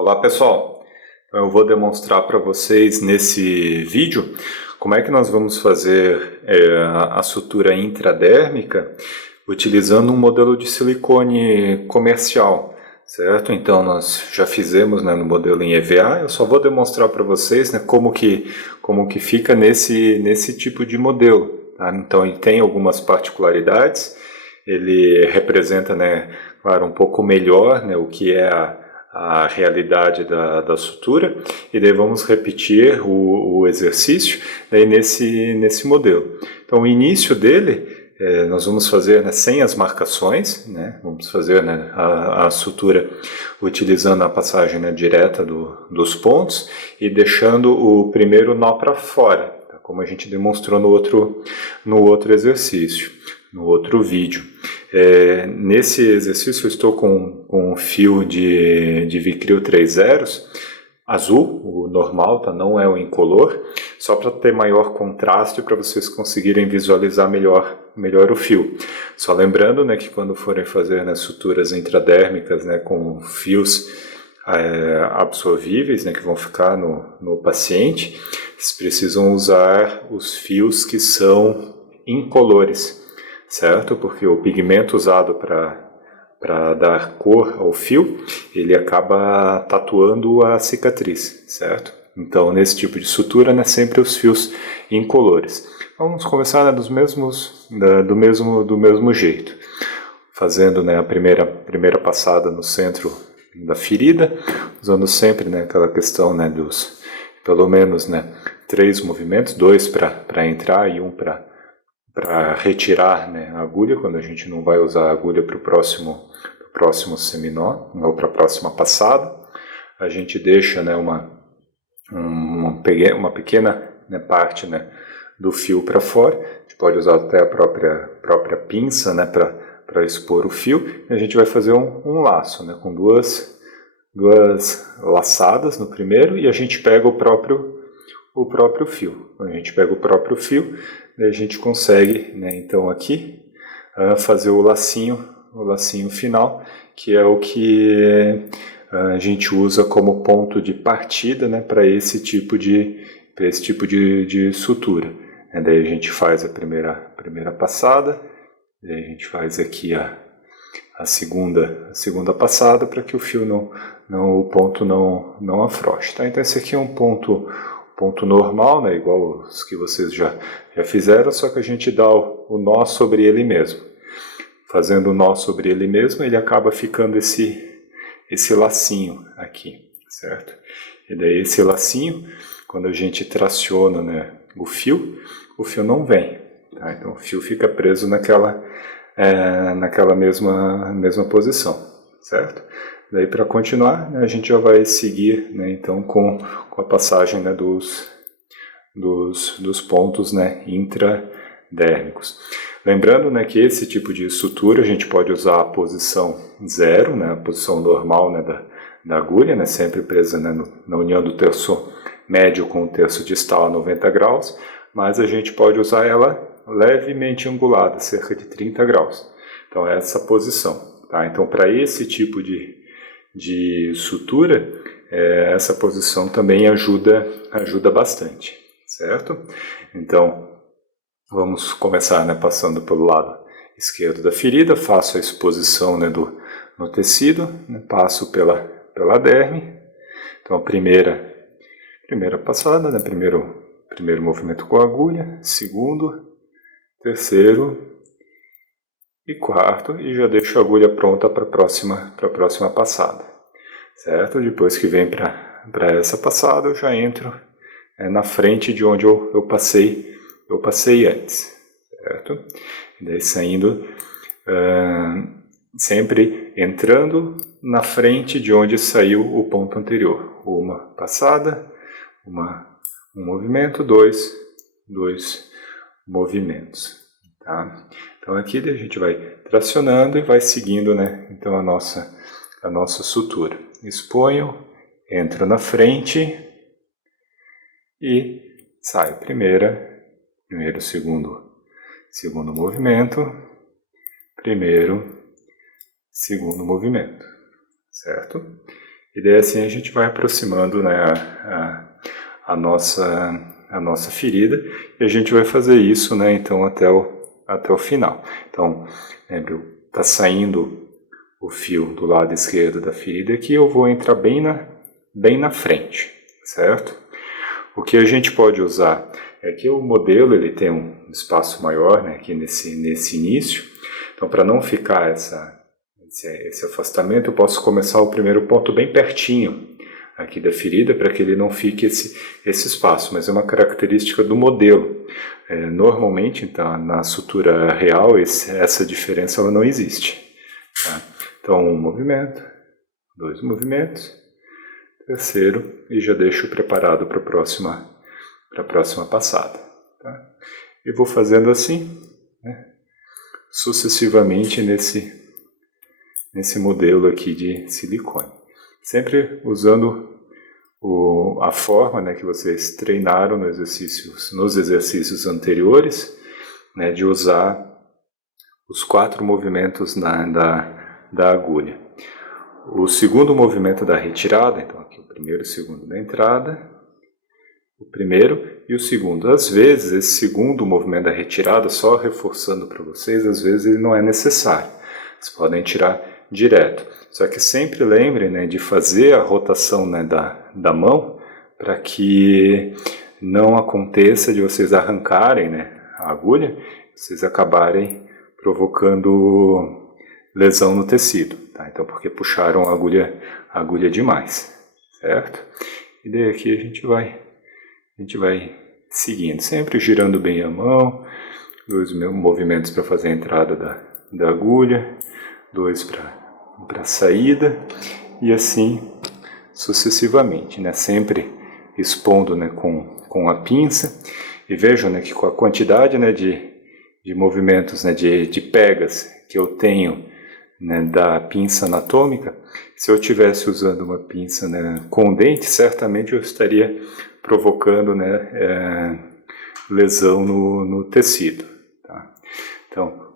Olá pessoal, então eu vou demonstrar para vocês nesse vídeo como é que nós vamos fazer a sutura intradérmica utilizando um modelo de silicone comercial, certo? Então nós já fizemos, né, no modelo em EVA, eu só vou demonstrar para vocês, né, como que fica nesse tipo de modelo, tá? Então ele tem algumas particularidades, ele representa, né, claro, um pouco melhor, né, o que é a realidade da sutura, e daí vamos repetir o exercício daí nesse modelo. Então o início dele, nós vamos fazer, né, sem as marcações, né, vamos fazer, né, a sutura utilizando a passagem, né, direta dos pontos e deixando o primeiro nó para fora, tá, como a gente demonstrou no outro exercício, no outro vídeo. Nesse exercício eu estou com um fio de Vicryl 3 zeros, azul, o normal, tá? Não é o incolor, só para ter maior contraste para vocês conseguirem visualizar melhor o fio. Só lembrando, né, que quando forem fazer, né, suturas intradérmicas, né, com fios absorvíveis, né, que vão ficar no paciente, vocês precisam usar os fios que são incolores, certo? Porque o pigmento usado para dar cor ao fio, ele acaba tatuando a cicatriz, certo? Então, nesse tipo de sutura, né, sempre os fios incolores. Vamos começar, né, do mesmo jeito, fazendo, né, a primeira passada no centro da ferida, usando sempre, né, aquela questão, né, dos pelo menos, né, 3 movimentos, 2 para entrar e 1 para retirar, né, a agulha, quando a gente não vai usar a agulha para o próximo seminó, ou para a próxima passada. A gente deixa, né, uma pequena, né, parte, né, do fio para fora. A gente pode usar até a própria pinça, né, para expor o fio. E a gente vai fazer um laço, né, com duas laçadas no primeiro, e a gente pega o próprio fio. Quando a gente pega o próprio fio, a gente consegue, né, então aqui fazer o lacinho final, que é o que a gente usa como ponto de partida, né, para esse tipo de sutura. Daí a gente faz a primeira passada, daí a gente faz aqui a segunda passada para que o fio o ponto não afrouxe, tá? Então esse aqui é um ponto normal, né, igual os que vocês já fizeram, só que a gente dá o nó sobre ele mesmo. Fazendo o nó sobre ele mesmo, ele acaba ficando esse lacinho aqui, certo? E daí esse lacinho, quando a gente traciona, né, o fio não vem, tá? Então o fio fica preso naquela mesma posição, certo? Daí, para continuar, né, a gente já vai seguir, né, então com a passagem, né, dos pontos, né, intradérmicos. Lembrando, né, que esse tipo de sutura a gente pode usar a posição 0, né, a posição normal, né, da agulha, né, sempre presa, né, na união do terço médio com o terço distal a 90 graus, mas a gente pode usar ela levemente angulada, cerca de 30 graus. Então é essa posição, tá? Então para esse tipo de sutura, essa posição também ajuda bastante, certo? Então vamos começar, né, passando pelo lado esquerdo da ferida, faço a exposição, né, no tecido, né, passo pela derme. Então a primeira passada, né, primeiro movimento com a agulha, segundo, terceiro e quarto, e já deixo a agulha pronta para a próxima passada, certo? Depois que vem para essa passada, eu já entro na frente de onde eu passei antes, certo? E daí saindo, sempre entrando na frente de onde saiu o ponto anterior. Uma passada, um movimento, dois movimentos, tá? Então aqui a gente vai tracionando e vai seguindo, né, então a nossa sutura. Exponho, entro na frente e saio. Primeiro, segundo movimento, segundo movimento, certo? E daí assim a gente vai aproximando, né, a nossa ferida, e a gente vai fazer isso, né, então até o final. Então, lembre, está saindo o fio do lado esquerdo da ferida aqui, eu vou entrar bem na frente, certo? O que a gente pode usar é que o modelo ele tem um espaço maior, né, aqui nesse início, então para não ficar esse afastamento, eu posso começar o primeiro ponto bem pertinho aqui da ferida, para que ele não fique esse espaço, mas é uma característica do modelo. Normalmente, então, na sutura real, essa diferença ela não existe. Tá? Então, um movimento, 2 movimentos, terceiro, e já deixo preparado para a próxima passada. Tá? E vou fazendo assim, né, sucessivamente nesse modelo aqui de silicone. Sempre usando a forma, né, que vocês treinaram nos exercícios anteriores, né, de usar os 4 movimentos da agulha. O segundo movimento da retirada, então aqui o primeiro e o segundo da entrada, o primeiro e o segundo. Às vezes esse segundo movimento da retirada, só reforçando para vocês, às vezes ele não é necessário. Vocês podem tirar direto. Só que sempre lembrem, né, de fazer a rotação, né, da mão, para que não aconteça de vocês arrancarem, né, a agulha, vocês acabarem provocando lesão no tecido. Tá? Então, porque puxaram a agulha demais, certo? E daí aqui a gente vai seguindo, sempre girando bem a mão, 2 movimentos para fazer a entrada da agulha, 2 para a saída, e assim sucessivamente, né? Sempre expondo, né, com a pinça, e vejam, né, que com a quantidade, né, de movimentos, né, de pegas que eu tenho, né, da pinça anatômica, se eu estivesse usando uma pinça, né, com dente, certamente eu estaria provocando, né, lesão no tecido. Tá? Então,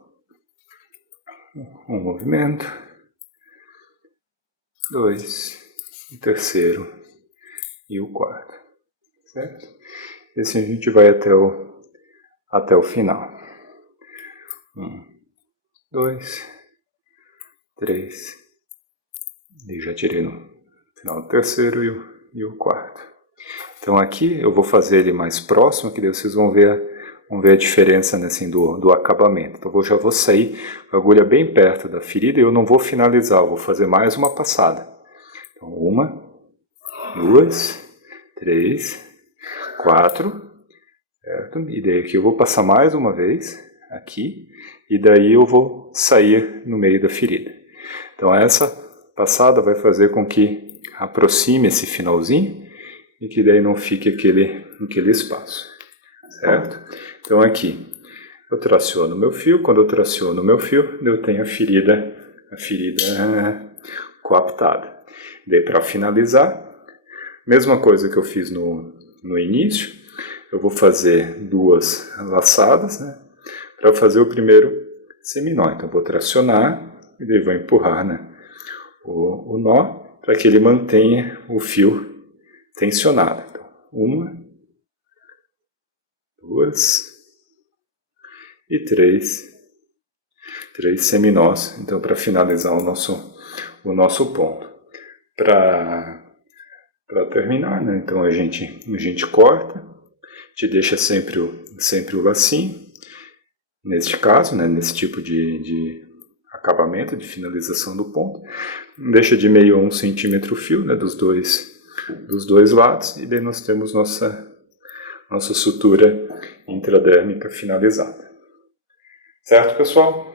um movimento, 2, o terceiro e o quarto, certo? E assim a gente vai até o final. 1, 2, 3, e já tirei no final do terceiro e o quarto. Então aqui eu vou fazer ele mais próximo, que daí vocês vão ver a diferença, né, assim, do acabamento. Então eu já vou sair com a agulha bem perto da ferida e eu não vou finalizar, eu vou fazer mais uma passada. Então 1, 2, 3, 4, certo? E daí aqui eu vou passar mais uma vez, aqui, e daí eu vou sair no meio da ferida. Então essa passada vai fazer com que aproxime esse finalzinho e que daí não fique aquele espaço, certo? Então aqui eu traciono o meu fio, quando eu traciono o meu fio, eu tenho a ferida coaptada. Daí para finalizar, mesma coisa que eu fiz no início, eu vou fazer 2 laçadas, né, para fazer o primeiro seminó. Então vou tracionar e daí vou empurrar, né, o nó para que ele mantenha o fio tensionado. Então, 1, 2 e 3 seminós, então para finalizar o nosso ponto. Para terminar, né, então a gente corta, te deixa sempre o lacinho, neste caso, né, nesse tipo de acabamento, de finalização do ponto, deixa de meio a 1 centímetro o fio, né, dos dois lados, e daí nós temos nossa sutura intradérmica finalizada. Certo, pessoal?